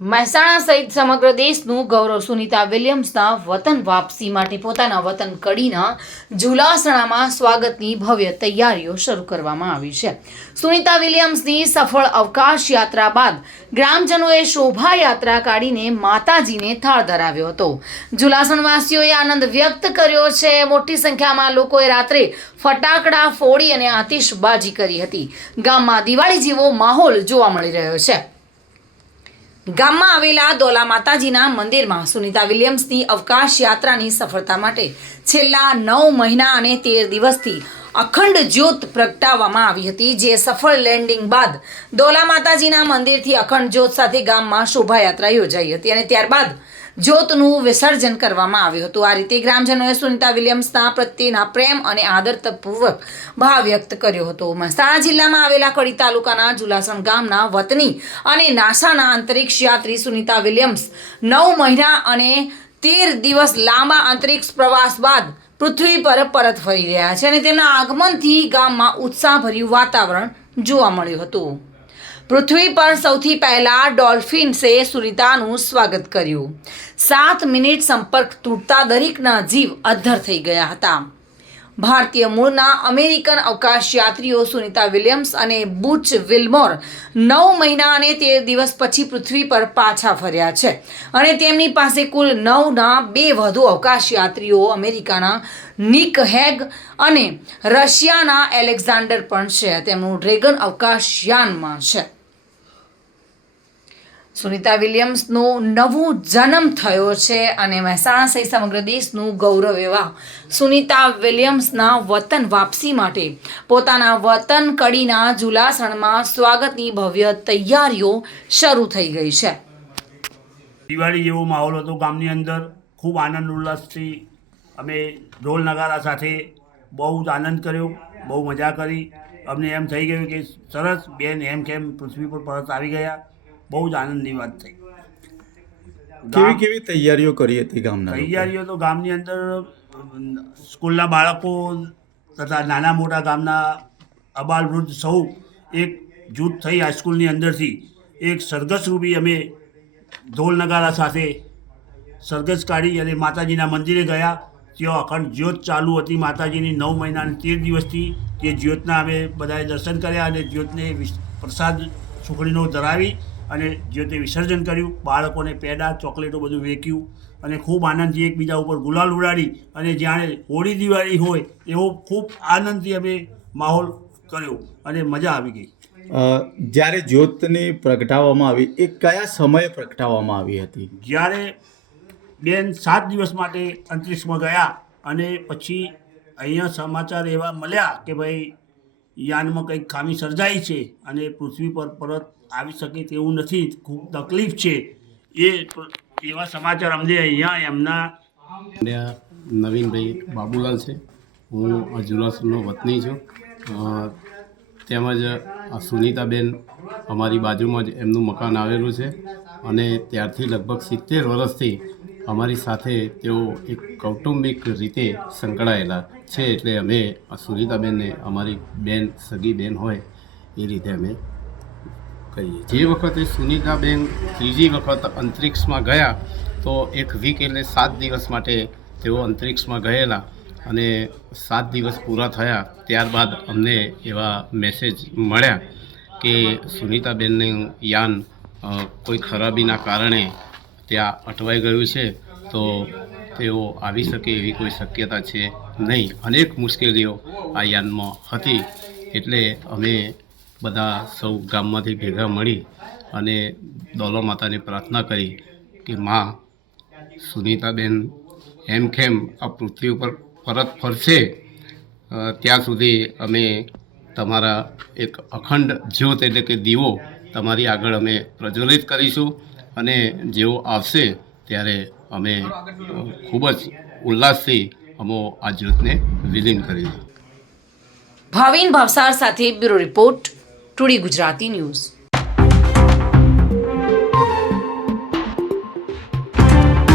મહેસાણા સહિત સમગ્ર દેશનું ગૌરવ સુનિતા વિલિયમ્સના વતન વાપસી માટે પોતાના વતન કડીના ઝુલાસણામાં સ્વાગતની ભવ્ય તૈયારીઓ શરૂ કરવામાં આવી છે. સુનિતા વિલિયમ્સની સફળ અવકાશ યાત્રા બાદ ગ્રામજનોએ શોભાયાત્રા કાઢીને માતાજીને થાળ ધરાવ્યો હતો. ઝુલાસણવાસીઓએ આનંદ વ્યક્ત કર્યો છે. મોટી સંખ્યામાં લોકોએ રાત્રે ફટાકડા ફોડી અને આતિશબાજી કરી હતી. ગામમાં દિવાળી જેવો માહોલ જોવા મળી રહ્યો છે. ગામમાં આવેલા દોલા માતાજીના મંદિરમાં સુનિતા વિલિયમ્સની અવકાશ યાત્રાની સફળતા માટે છેલ્લા નવ મહિના અને તેર દિવસથી અખંડ જ્યોત પ્રગટાવવામાં આવી હતી, જે સફળ લેન્ડિંગ બાદ દોલા માતાજીના મંદિરથી અખંડ જ્યોત સાથે ગામમાં શોભાયાત્રા યોજાઈ હતી અને ત્યારબાદ જ્યોતનું વિસર્જન કરવામાં આવ્યું હતું. આ રીતે ગ્રામજનોએ સુનિતા વિલિયમ્સના પ્રત્યેના પ્રેમ અને આદરપૂર્વક ભાવ વ્યક્ત કર્યો હતો. મહેસાણા જિલ્લામાં આવેલા કડી તાલુકાના જુલાસણ ગામના વતની અને નાસાના અંતરિક્ષ યાત્રી સુનિતા વિલિયમ્સ નવ મહિના અને તેર દિવસ લાંબા અંતરિક્ષ પ્રવાસ બાદ પૃથ્વી પર પરત ફરી રહ્યા છે અને તેમના આગમનથી ગામમાં ઉત્સાહભર્યું વાતાવરણ જોવા મળ્યું હતું. પૃથ્વી પર સૌથી પહેલા ડોલ્ફિન્સે સુનિતાનું સ્વાગત કર્યું. સાત મિનિટ સંપર્ક તૂટતા દરેકના જીવ અદ્ધર થઈ ગયા હતા. ભારતીય મૂળના અમેરિકન અવકાશ યાત્રીઓ સુનિતા વિલિયમ્સ અને બુચ વિલમોર નવ મહિના અને તેર દિવસ પછી પૃથ્વી પર પાછા ફર્યા છે. અને તેમની પાસે કુલ નવના બે વધુ અવકાશ યાત્રીઓ અમેરિકાના નિક હેગ અને રશિયાના એલેક્ઝાન્ડર પણ છે. તેમનું ડ્રેગન અવકાશયાનમાં છે. સુનિતા વિલિયમ્સનો નવો જન્મ થયો છે અને મહેસાણા સહિત સમગ્ર દેશનું ગૌરવ એવા સુનિતા વિલિયમ્સના વતન વાપસી માટે પોતાના વતન કડીના જુલાસણમાં સ્વાગતની ભવ્ય તૈયારીઓ શરૂ થઈ ગઈ છે. દિવાળી જેવો માહોલ હતો ગામની અંદર. ખૂબ આનંદ, ઉલ્લાસથી અમે ઢોલ નગારા સાથે બહુ જ આનંદ કર્યો, બહુ મજા કરી. અમને એમ થઈ ગયું કે સરસ બેન એમ કેમ પૃથ્વી પર પરત આવી ગયા. બહુ જ આનંદની વાત થઈ. કેવી કેવી તૈયારીઓ કરી હતી ગામના તૈયારીઓ તો ગામની અંદર સ્કૂલના બાળકો તથા નાના મોટા ગામના અબાલ વૃદ્ધ સૌ એક જૂથ થઈ હાઈસ્કૂલની અંદરથી. એક સરઘસ રૂપી અમે ઢોલ નગારા સાથે સરઘસ કાઢી અને માતાજીના મંદિરે ગયા. ત્યાં અખંડ જ્યોત ચાલુ હતી. માતાજીની નવ મહિનાની તેર દિવસથી તે જ્યોતના અમે બધાએ દર્શન કર્યા અને જ્યોતને પ્રસાદ સુખડીનો ધરાવી અને જ્યોતે વિસર્જન કર્યું બાળકોને પેડા ચોકલેટો બધું વેચ્યું અને ખૂબ આનંદથી એકબીજા ઉપર ગુલાલ ઉડાડી અને જાણે હોળી દિવાળી હોય એવો ખૂબ આનંદથી અમે માહોલ કર્યો અને મજા આવી ગઈ. જ્યારે જ્યોતની પ્રગટાવવામાં આવી એ કયા સમયે પ્રગટાવવામાં આવી હતી? જ્યારે બેન સાત દિવસ માટે અંતરિક્ષમાં ગયા અને પછી અહીંયા સમાચાર એવા મળ્યા કે ભાઈ યાનમાં કંઈક ખામી સર્જાઈ છે અને પૃથ્વી પર પરત આવી શકે તેવું નથી, ખૂબ તકલીફ છે. એ એવા સમાચાર અમને અહીંયા એમના નવીનભાઈ બાબુલાલ છે. હું અજુલાસનો વતની છું. તેમજ સુનીતાબેન અમારી બાજુમાં જ એમનું મકાન આવેલું છે અને ત્યારથી લગભગ સિત્તેર વર્ષથી અમારી સાથે તેઓ એક કૌટુંબિક રીતે સંકળાયેલા છે એટલે અમે સુનીતાબેનને, અમારી બેન, સગી બેન હોય એ રીતે અમે કહીએ. જે વખતે સુનિતાબેન ત્રીજી વખત અંતરિક્ષમાં ગયા, તો એક વીક એટલે સાત દિવસ માટે તેઓ અંતરિક્ષમાં ગયેલા અને સાત દિવસ પૂરા થયા. ત્યારબાદ અમને એવા મેસેજ મળ્યા કે સુનિતાબેનનું યાન કોઈ ખરાબીના કારણે ત્યાં અટવાઈ ગયું છે, તો તેઓ આવી શકે એવી કોઈ શક્યતા છે નહીં. અનેક મુશ્કેલીઓ આ યાનમાં હતી. એટલે અમે બધા સૌ ગામમાંથી ભેગા મળી અને દોલો માતાને પ્રાર્થના કરી કે માં સુનીતાબેન એમ ખેમ આ પૃથ્વી ઉપર પરત ફરશે? ત્યાં સુધી અમે તમારા એક અખંડ જ્યોત એટલે કે દીવો તમારી આગળ અમે પ્રજ્વલિત કરીશું. અને જેઓ આવશે ત્યારે અમે ખૂબ જ ઉલ્લાસથી અમો આ જ્યોતને વિલીન કરીશું ભાવિન ભાવસાર સાથે bureau report, two D Gujarati news.